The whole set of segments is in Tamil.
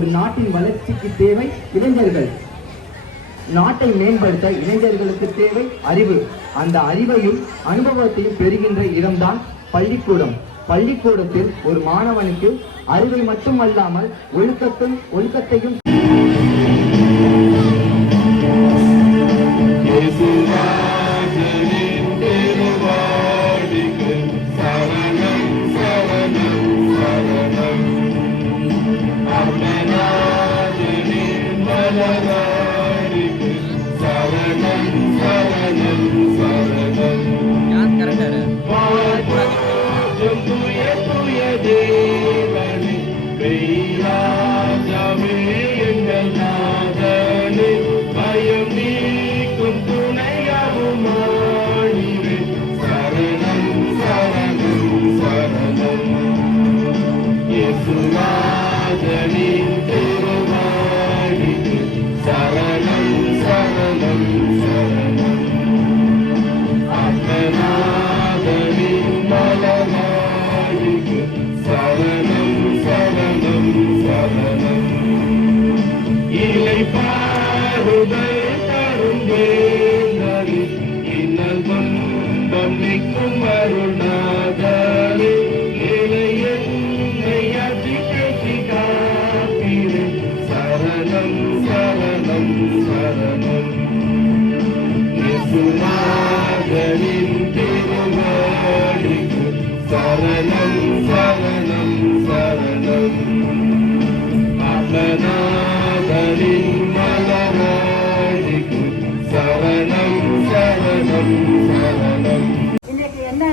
ஒரு நாட்டின் வளர்ச்சிக்கு தேவை இளைஞர்கள். நாட்டை மேம்படுத்த இளைஞர்களுக்கு தேவை அறிவு. அந்த அறிவையும் அனுபவத்தையும் பெறுகின்ற இடம்தான் பள்ளிக்கூடம். பள்ளிக்கூடத்தில் ஒரு மாணவனுக்கு அறிவை மட்டுமல்லாமல் ஒழுக்கத்தையும்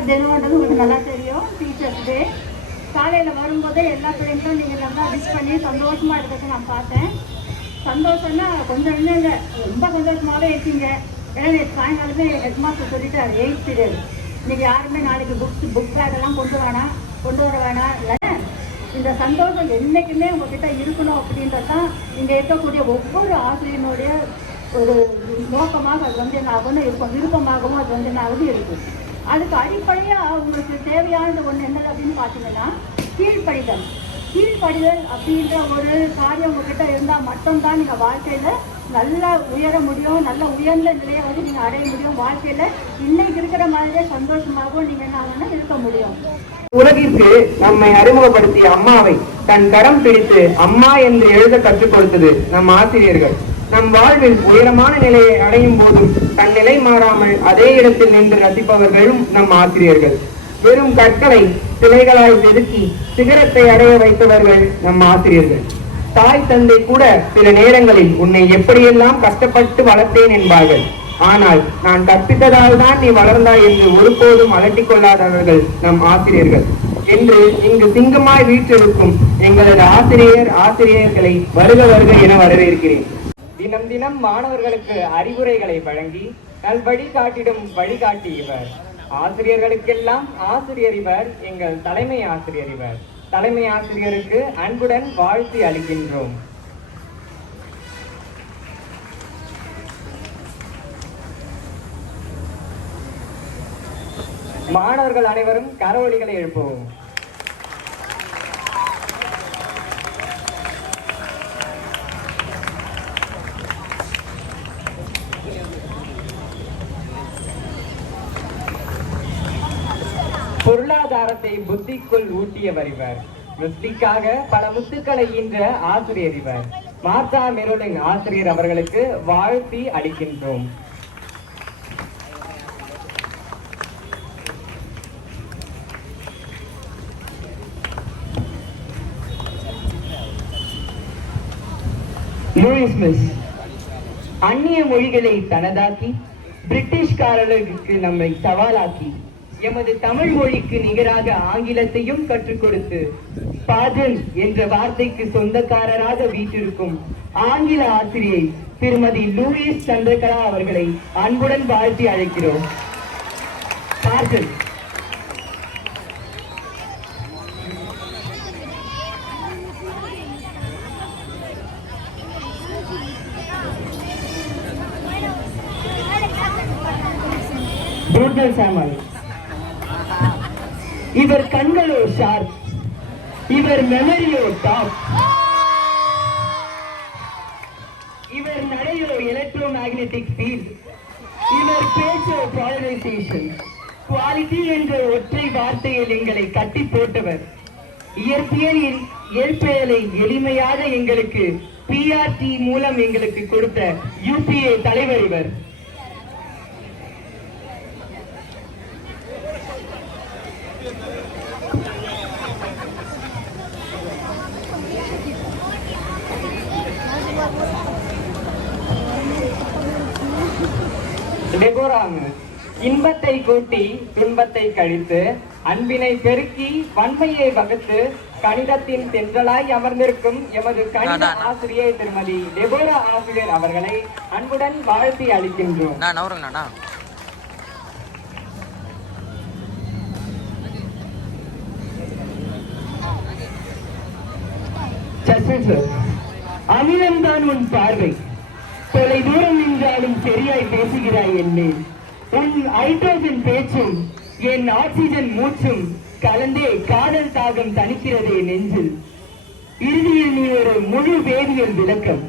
தினம்ன்றது உங்களுக்கு நல்லா தெரியும். டீச்சர்ஸ் டே காலையில் வரும்போதே எல்லா பிள்ளைங்களும் நீங்கள் நல்லா விஷ் பண்ணி சந்தோஷமாக இருக்கிறத நான் பார்த்தேன். சந்தோஷம்னா கொஞ்சம் இல்லைங்க, ரொம்ப சந்தோஷமாகவே இருக்கீங்க. ஏன்னா நேற்று சாயங்காலமே ஹெட் மாஸ்டர் சொல்லிட்டாரு 8th பீரியட் இன்னைக்கு யாருமே நாளைக்கு புக் பேக்கெல்லாம் கொண்டு வர வேணாம். இல்லை இந்த சந்தோஷம் என்றைக்குமே உங்ககிட்ட இருக்கணும் அப்படின்றது தான் இங்கே இருக்கக்கூடிய ஒவ்வொரு ஆசிரியனுடைய ஒரு நோக்கமாக அது வந்து என்ன இருக்கும், விருப்பமாகவும் அது வந்து என்ன இருக்கும். அதுக்கு அடிப்படையாக உங்களுக்கு தேவையானது ஒன்று என்னது அப்படின்னு பார்த்தீங்கன்னா கீழ்ப்படிதல் அப்படின்ற ஒரு காரியம் உங்ககிட்ட இருந்தால் மட்டும்தான் நீங்கள் வாழ்க்கையில் நல்லா உயர முடியும். நல்ல உயர்ந்த நிலையை வந்து நீங்கள் அடைய முடியும். வாழ்க்கையில் இன்னைக்கு இருக்கிற மாதிரியே சந்தோஷமாகவும் நீங்கள் என்ன இருக்க முடியும். உலகிற்கு நம்மை அறிமுகப்படுத்திய அம்மாவை தன் கரம் பிடித்து அம்மா என்று எழுத கற்றுக் கொடுத்தது நம் ஆசிரியர்கள். நம் வாழ்வில் உயரமான நிலையை அடையும் போதும் தன் நிலை மாறாமல் அதே இடத்தில் நின்று ரசிப்பவர்களும் நம் ஆசிரியர்கள். வெறும் கற்களை சிலைகளாய் செதுக்கி சிகரத்தை அடைய வைத்தவர்கள் நம் ஆசிரியர்கள். தாய் தந்தை கூட சில நேரங்களில் உன்னை எப்படியெல்லாம் கஷ்டப்பட்டு வளர்த்தேன் என்பார்கள். ஆனால் நான் கற்பித்ததால் தான் நீ வளர்ந்தாய் என்று ஒருபோதும் அலட்டிக் கொள்ளாதவர்கள் நம் ஆசிரியர்கள் என்று இங்கு சிங்கமாய் வீற்றிருக்கும் எங்களது ஆசிரியர்களை வருக வருக என வரவேற்கிறேன். தினம் தினம் மாணவர்களுக்கு அறிவுரைகளை வழங்கி நல்வழி காட்டிடும் வழிகாட்டி இவர். ஆசிரியர்களுக்கெல்லாம் ஆசிரியர் இவர். எங்கள் தலைமை ஆசிரியர் இவர். தலைமை ஆசிரியருக்கு அன்புடன் வாழ்த்து அளிக்கின்றோம். மாணவர்கள் அனைவரும் கரவொலிகளை எழுப்புவோம். பொருளாதாரத்தை புத்திக்குள் ஊட்டியவர் இவர். முஸ்திக்காக பல முத்துக்களை ஈன்ற ஆசிரியர் இவர். மார்த்தா மெரோலின் ஆசிரியர் அவர்களுக்கு வாழ்த்தி அளிக்கின்றோம். லூயிஸ் மிஸ் அந்நிய மொழிகளை தனதாக்கி பிரிட்டிஷ்காரர்களுக்கு நம்மை சவாலாக்கி எமது தமிழ் மொழிக்கு நிகராக ஆங்கிலத்தையும் கற்றுக் கொடுத்து பாஜன் என்ற வார்த்தைக்கு சொந்தக்காரராக வீற்றிருக்கும் ஆங்கில ஆசிரியை திருமதி லூயிஸ் சந்திரகலா அவர்களை அன்புடன் வாழ்த்தி அழைக்கிறோம். பாஜன் இவர் கண்களோ ஷார்ப், இவர் மெமரியோ டாப். Electromagnetic field. இவர் பேச்சோ போலரைசேஷன். குவாலிட்டி என்ற ஒற்றை வார்த்தையில் எங்களை கட்டி போட்டவர். இயற்பியலை எளிமையாக எங்களுக்கு பிஆர்டி மூலம் எங்களுக்கு கொடுத்த யூபிஏ தலைவர் இவர். இன்பத்தை கூட்டி துன்பத்தை கழித்து அன்பினை பெருக்கி வன்மையை வகுத்து கணிதத்தின் தென்றலாய் அமர்ந்திருக்கும் எமது கணித ஆசிரியை திருமதி டெபோரா ஆசிரியர் அவர்களை அன்புடன் வாழ்த்தி அளிக்கின்றோம். அமிலம்தான் உன் பார்வை, தொலை தூரம் நின்றாலும் சரியாய் பேசுகிறாய் என்னே. உன் ஹைட்ரோஜன் பேச்சும் என் ஆக்சிஜன் மூச்சும் கலந்தே காதல் தாகம் தணிக்கிறதே நெஞ்சில். இறுதியில் நீ ஒரு முழு வேதியியல் விளக்கம்.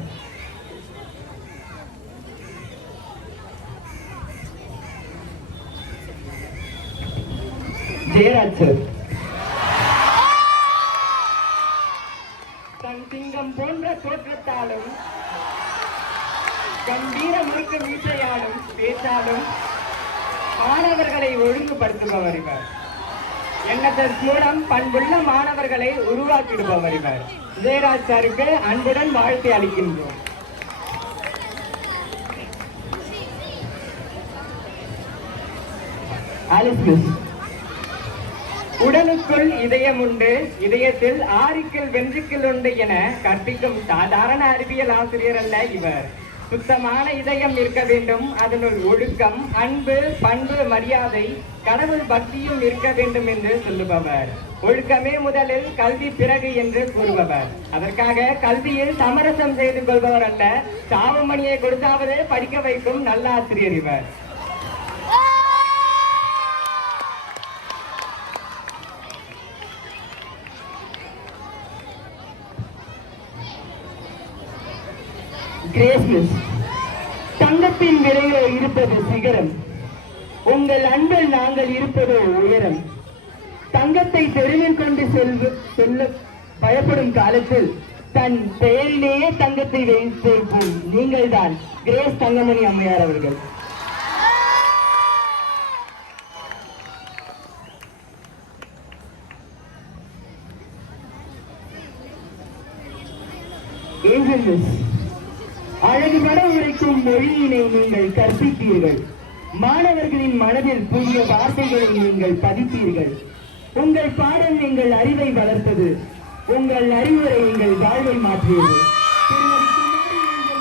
ஜெயராஜ் சார், தன் சிங்கம் போன்ற தோற்றத்தாலும் கம்பீர முறுக்கு மீசையாலும் பேச்சாலும் மாணவர்களை ஒழுங்குபடுத்துபவர் இவர். என்எஸ்எஸ் மூலம் பண்புள்ள மாணவர்களை உருவாக்கிடுபவர் இவர். ஜெயராஜ் சாருக்கு அன்புடன் வாழ்த்து அளிக்கின்றோம். உடலுக்குள் இதயம் உண்டு, இதயத்தில் ஆரிக்கில் வென்றுக்கில் உண்டு என கற்பிக்கும் சாதாரண அறிவியல் ஆசிரியர் அல்ல இவர். சுத்தமான இதயம் இருக்க வேண்டும், அதனுள் ஒழுக்கம், அன்பு, பண்பு, மரியாதை, கடவுள் பக்தியும் இருக்க வேண்டும் என்று சொல்லுபவர். ஒழுக்கமே முதலில், கல்வி பிறகு என்று கூறுபவர். அதற்காக கல்வியில் சமரசம் செய்து கொள்பவர் அல்ல, சாவுமணியை கொடுத்தாவது படிக்க வைக்கும் நல்ல ஆசிரியர் இவர். கிரேஸ்மிஸ், தங்கத்தின் விலையிலோ இருப்பது சிகரம், உங்கள் அன்பில் நாங்கள் இருப்பதோ உயரம். தங்கத்தை பெருமில் கொண்டு செல்ல பயப்படும் காலத்தில் தன் பெயரிலேயே தங்கத்தை வைத்திருக்கும் நீங்கள் தான் கிரேஸ் தங்கமணி அம்மையார் அவர்கள். அழகுபட உரைக்கும் மொழியினை நீங்கள் கற்பித்தீர்கள். மாணவர்களின் மனதில் புதிய வார்த்தைகளை நீங்கள் பதித்தீர்கள். உங்கள் பாடம் எங்கள் அறிவை வளர்த்தது, உங்கள் அறிவுரை எங்கள் வாழ்வை மாற்றியது.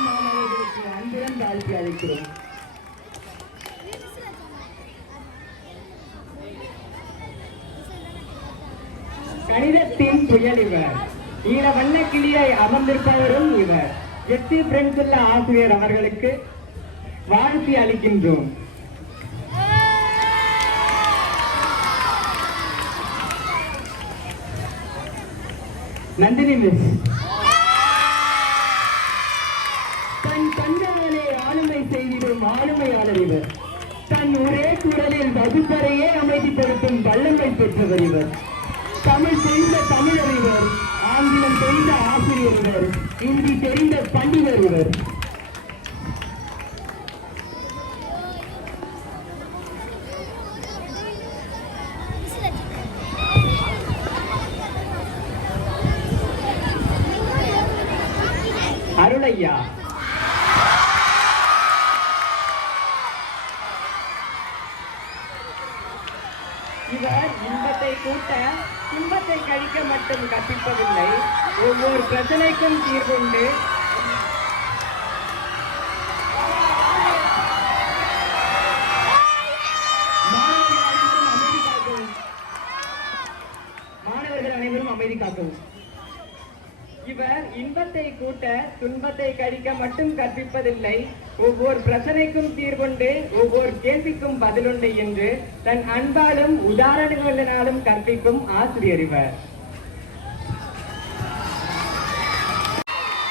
மாணவர்களுக்கு அன்புடன் வாழ்த்தி அழைக்கிறோம். கணிதத்தின் புயல் இவர். ஈர வண்ண கிளியை அமர்ந்திருப்பவரும் இவர். எஸ்சி பிரெண்ட்ஸுள்ள ஆசிரியர் அவர்களுக்கு வாழ்த்தி அளிக்கின்றோம். நந்தினி மிஸ், தன் கண்ணாலே ஆளுமை செய்திடும் ஆளுமையாளர் இவர். தன் ஒரே குரலில் வகுப்பறையே அமைதிப்படுத்தும் வல்லமை பெற்றவர் இவர். தமிழ் தெரிந்த தமிழர் இவர், ஆங்கிலம் தெரிந்த ஆசிரியர் இவர், இந்தி தெரிந்த பண்டிதர் இவர். அருளையா, இவர் இன்பத்தை கூட்ட துன்பத்தை கழிக்க மட்டும் கற்பிப்பதில்லை, ஒவ்வொரு பிரச்சனைக்கும் தீர்வுண்டு மாணவர்கள் அனைவரும் அமைதி காக்கவும். இவர் இன்பத்தை கூட்ட துன்பத்தை கழிக்க மட்டும் கற்பிப்பதில்லை, ஒவ்வொரு பிரச்சனைக்கும் தீர்வுண்டு, ஒவ்வொரு கேள்விக்கும் பதிலுண்டு என்று தன் அன்பாலும் உதாரணங்களினாலும் கற்பிக்கும் ஆசிரியர் இவர்.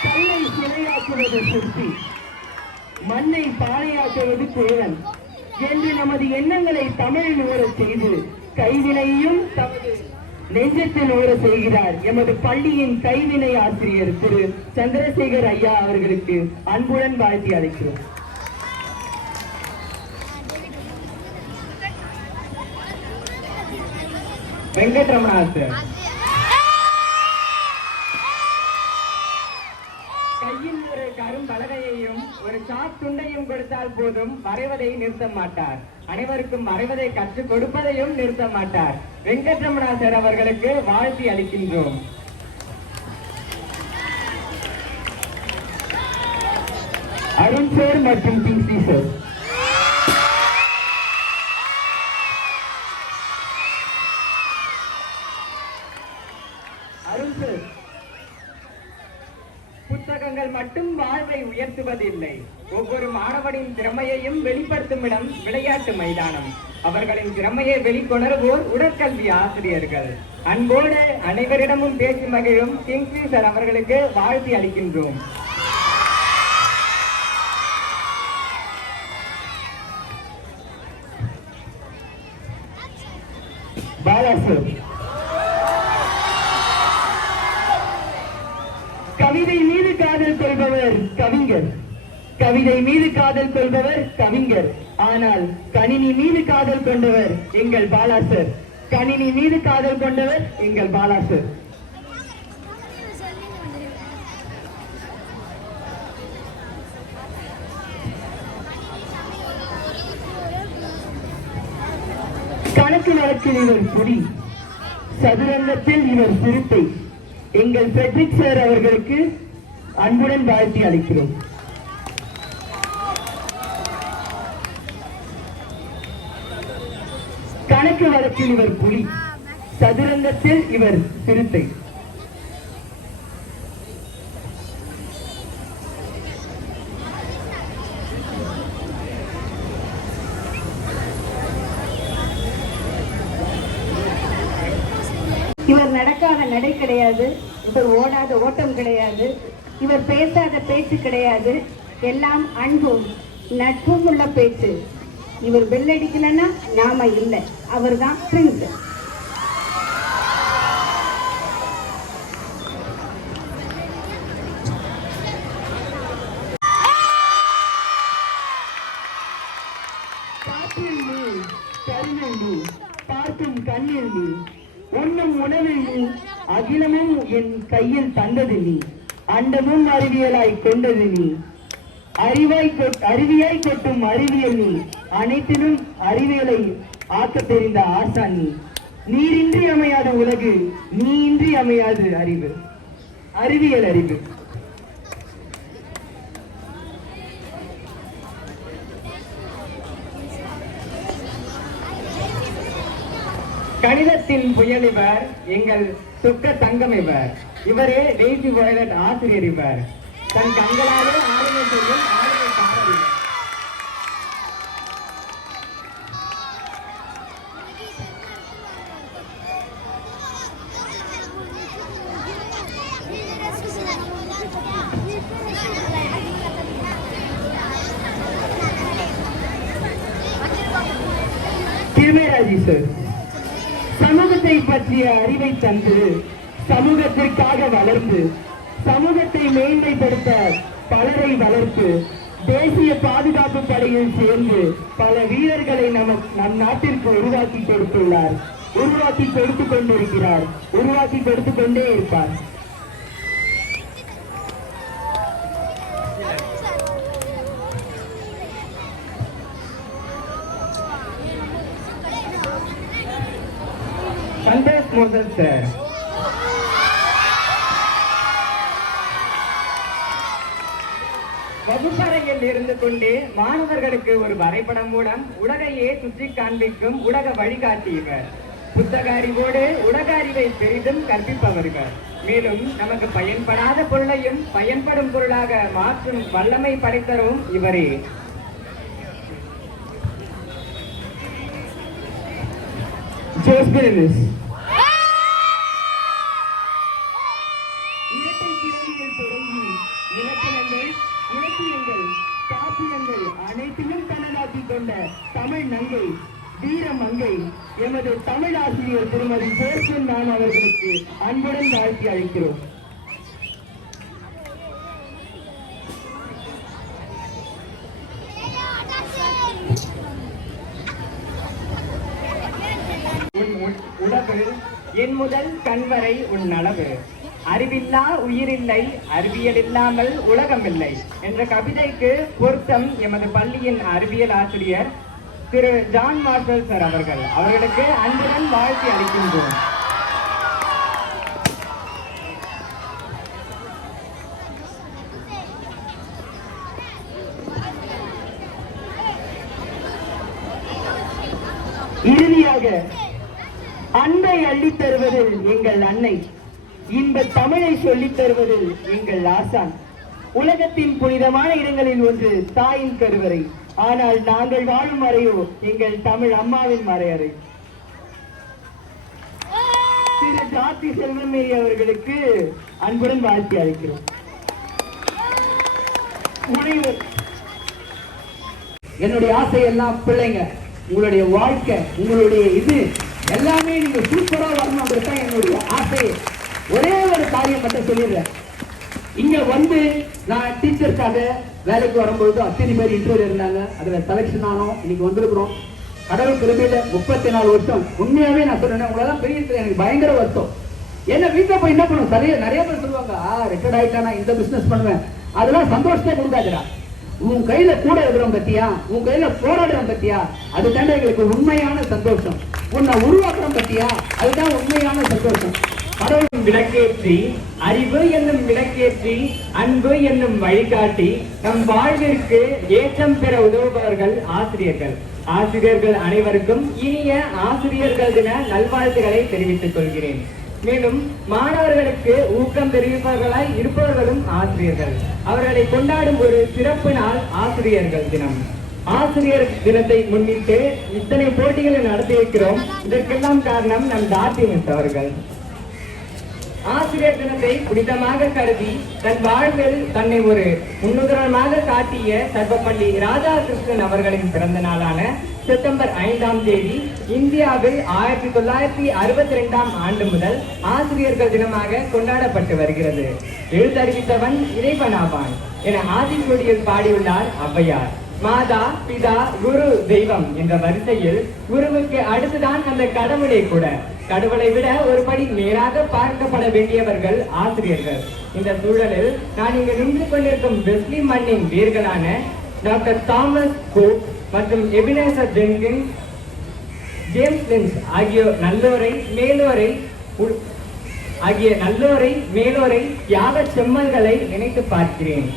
கல்லை சிலையாக்குவது சிற்பி, மண்ணை பானையாக்குவது குயவன் என்று நமது எண்ணங்களை தமிழில் ஊறச் செய்து கைவினையும் தமது நெஞ்சத்தில் ஊற செய்கிறார் எமது பள்ளியின் கைவினை ஆசிரியர் திரு சந்திரசேகர் ஐயா அவர்களுக்கு அன்புடன் வாழ்த்தி அழைக்கிறோம். வெங்கட்ரமணா சார் கையில் ஒரு கரும்பலகையையும் ஒரு சாக் துண்டையும் கொடுத்தால் போதும் வரைவதை நிறுத்த மாட்டார். அனைவருக்கும் வரைவதை கற்றுக் கொடுப்பதையும் நிறுத்த மாட்டார். வெங்கட்ரமணா சார் அவர்களுக்கு வாழ்த்தி அளிக்கின்றோம். அருண் சார் மற்றும் பிசி சார். அருண் சார், புத்தகங்கள் மட்டும் வாழ்வை உயர்த்துவதில்லை. ஒவ்வொரு மாணவனின் திறமையையும் வெளிப்படுத்தும் இடம் விளையாட்டு மைதானம். அவர்களின் திறமையை வெளிக்கொணர்வோர் உடற்கல்வி ஆசிரியர்கள். அன்போடு அனைவரிடமும் பேசி மகிழும் கிங்ஸ்லி அவர்களுக்கு வாழ்த்தி அளிக்கின்றோம். பாலா சார், கவிதை மீது காதல் கொள்பவர் கவிஞர், கவிதை மீது காதல் கொள்பவர் கவிஞர். ஆனால் கணினி மீது காதல் கொண்டவர் எங்கள் பாலா சார். கணினி மீது காதல் கொண்டவர் எங்கள் பாலா சார். கணக்கு வழக்கில் இவர் புடி, சதுரங்கத்தில் இவர் சிறுத்தை. எங்கள் பெட்ரிக் சார் அவர்களுக்கு அன்புடன் வாழ்த்தி அளிக்கிறோம். கணக்கு வழக்கில் இவர் புலி, சதுரங்கத்தில் இவர் சிறுத்தை. இவர் நடக்காத நடை கிடையாது, இவர் ஓடாத ஓட்டம் கிடையாது, இவர் பேசாத பேச்சு கிடையாது. எல்லாம் அன்பும் நட்பும் உள்ள பேச்சு. இவர் பெல்லடிக்கலன்னா நாம இல்லை. அவர் தான் பிரின்ஸ். காற்றில் நீ, கருவில் நீ, பார்க்கும் கண்ணில் நீ, உண்ணும் உணவில் நீ, அகிலமும் என் கையில் தந்தது நீ, அண்டமும் அறிவியலாய் கொண்டது நீ, அறிவியாய் கொட்டும் அறிவியல் நீ, அனைத்திலும் அறிவியலை ஆக்க தெரிந்த ஆசான் நீ. நீரின்றி அமையாத உலகு, நீ இன்றி அமையாது அறிவு, அறிவியல் அறிவு. கணிதத்தின் புயல் இவர், எங்கள் சொக்க தங்கம் இவர். இவரே டெய்சி வயலட் ஆசிரியர் இவர். தன் கண்களாலே ஆளுமை செய்யும் ஆளுமை பாடல். திருமேராஜி சார், சமூகத்தை பற்றிய அறிவை தந்து, சமூகத்திற்காக வளர்ந்து, சமூகத்தை மேன்மைப்படுத்த பலரை வளர்த்து, தேசிய பாதுகாப்பு படையில் சேர்ந்து பல வீரர்களை நம் நாட்டிற்கு உருவாக்கி கொடுத்துள்ளார். உருவாக்கி கொடுத்துக் கொண்டிருக்கிறார். உருவாக்கி கொடுத்துக் கொண்டே இருப்பார். சந்தோஷ் மோசன் சார், வகுப்பறையில் இருந்து கொண்டே மாணவர்களுக்கு ஒரு வரைபடம் மூலம் உலகையே சுற்றி காண்பிக்கும் உலக வழிகாட்டியவர். புத்தக அறிவோடு உலக அறிவை பெரிதும் கற்பிப்பவர்கள். மேலும் நமக்கு பயன்படாத பொருளையும் பயன்படும் பொருளாக மாற்றும் வல்லமை படைத்தரும் இவரே. ஜோஸ்பிரிஸ் இரட்டை பிறவியில் தொடங்கி இலக்கணங்கள், இலக்கியங்கள், காப்பியங்கள் அனைத்தையும் தனதாக்கிக் கொண்ட தமிழ் நங்கை வீரமங்கை எமது தமிழ் ஆசிரியர் திருமதி ஜோசன் மேம் அவர்களுக்கு அன்புடன் வாழ்த்தி அழைக்கிறோம். உலகு என் முதல் கண்வரை உன் நலவு, அறிவில்லா உயிரில்லை, அறிவியல் இல்லாமல் உலகமில்லை என்ற கவிதைக்கு பொருத்தம் எமது பள்ளியின் அறிவியல் ஆசிரியர் திரு ஜான் மார்ஷல் சார் அவர்களுக்கு அன்புடன் வாழ்த்தி அளிக்கின்றோம். இறுதியாக அன்பை அள்ளித் தருவதில் எங்கள் அன்னை, இன்ப தமிழை சொல்லித் தருவதில் எங்கள் ஆசான். உலகத்தின் புனிதமான இடங்களில் ஒன்று தாயின் கருவறை, ஆனால் நாங்கள் வாழும் அறையோ எங்கள் தமிழ் அம்மாவின் மறையறை. திரு ஜாதி செல்வமேரி அவர்களுக்கு அன்புடன் வாழ்த்தி அழைக்கிறோம். முனைவர், என்னுடைய ஆசை எல்லாம் பிள்ளைங்க, உங்களுடைய வாழ்க்கை, உங்களுடைய இது எல்லாமே நீங்க சூப்பரா வரணும் தான் என்னுடைய ஆசை. ஒரே ஒரு காரியம் மட்டும் சொல்லிடுறேன். இங்க வந்து நான் டீச்சருக்காக வேலைக்கு வரும்போது அத்தனை பேர் இன்டர்வியூ இருந்தாங்க, அதுல செலக்ஷன் ஆனோம். இன்னைக்கு வந்திருக்கிறோம். கடவுள் கிருபையில 34 வருஷம். உண்மையாவே நான் சொல்றேன், உங்களெல்லாம் பெரிய எனக்கு பயங்கர வருத்தம். என்ன வீட்டுல போய் என்ன பண்ணுவோம், நிறைய பேர் சொல்லுவாங்க ரிட்டையர்ட் ஆயிட்டா நான் இந்த பிசினஸ் பண்ணுவேன். அதெல்லாம் சந்தோஷத்தை கொடுக்காதுடா. உன் கையில கூட இருக்கிறோம் பத்தியா, உன் கையில போராடுறோம் பத்தியா, அதுதான் எங்களுக்கு உண்மையான சந்தோஷம். உன்னை உருவாக்குறோம் பத்தியா, அதுதான் உண்மையான சந்தோஷம். கடவுள் விளக்கேற்றி, அறிவு என்னும் விளக்கேற்றி, அன்பு என்னும் வழிகாட்டி நம் வாழ்விற்கு ஏற்றம் பெற உதவுபவர்கள் ஆசிரியர்கள். ஆசிரியர்கள் அனைவருக்கும் இனிய ஆசிரியர்கள் தின நல்வாழ்த்துக்களை தெரிவித்துக் கொள்கிறேன். மேலும் மாணவர்களுக்கு ஊக்கம் தெரிவிப்பவர்களாய் இருப்பவர்களும் ஆசிரியர்கள். அவர்களை கொண்டாடும் ஒரு சிறப்பு நாள் ஆசிரியர்கள் தினம். ஆசிரியர் தினத்தை முன்னிட்டு இத்தனை போட்டிகளை நடத்தியிருக்கிறோம். இதற்கெல்லாம் காரணம் நம் டார்த்தி மிஸ் அவர்கள். ஆசிரியர் தினத்தை புனிதமாக கருதி தன் வாழ்வில் தன்னை ஒரு முன்னுதாரணமாக காட்டிய சர்வப்பள்ளி ராதாகிருஷ்ணன் அவர்களின் பிறந்த நாளான செப்டம்பர் 5ஆம் தேதி இந்தியாவில் 1962ஆம் ஆண்டு முதல் ஆசிரியர்கள் தினமாக கொண்டாடப்பட்டு வருகிறது. எழுத்தறிவித்தவன் இறைவனாவான் என ஆதிமொழியில் பாடியுள்ளார் ஔவையார். மாதா பிதா குரு தெய்வம் என்ற வரிசையில் குருவுக்கு அடுத்துதான் அந்த கடவுளை கூட. கடவுளை விட ஒரு படி நேராக பார்க்கப்பட வேண்டியவர்கள் ஆசிரியர்கள். இந்த சூழலில் நான் இங்கு நின்று கொண்டிருக்கும் வெஸ்லி மண்ணின் வீர்களான டாக்டர் தாமஸ் கோப் மற்றும் எபினேசர் ஜென்கின்ஸ், ஜேம்ஸ் லின்ஸ் ஆகிய நல்லோரை மேலோரை தியாக செம்மல்களை நினைத்து பார்க்கிறேன்.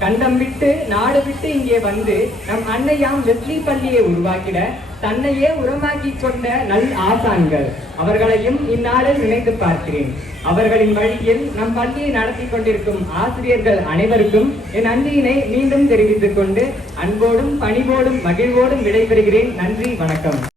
கண்டம் விட்டு நாடு விட்டு இங்கே வந்து நம் அன்னையாம் வெஸ்லி பள்ளியை உருவாக்கிட தன்னையே உரமாக்கி கொண்ட நல் ஆசான்கள் அவர்களையும் இந்நாளில் நினைத்து பார்க்கிறேன். அவர்களின் வழியில் நம் பள்ளியை நடத்தி கொண்டிருக்கும் ஆசிரியர்கள் அனைவருக்கும் என் நன்றியினை மீண்டும் தெரிவித்துக் கொண்டு அன்போடும் பணிவோடும் மகிழ்வோடும் விடைபெறுகிறேன். நன்றி, வணக்கம்.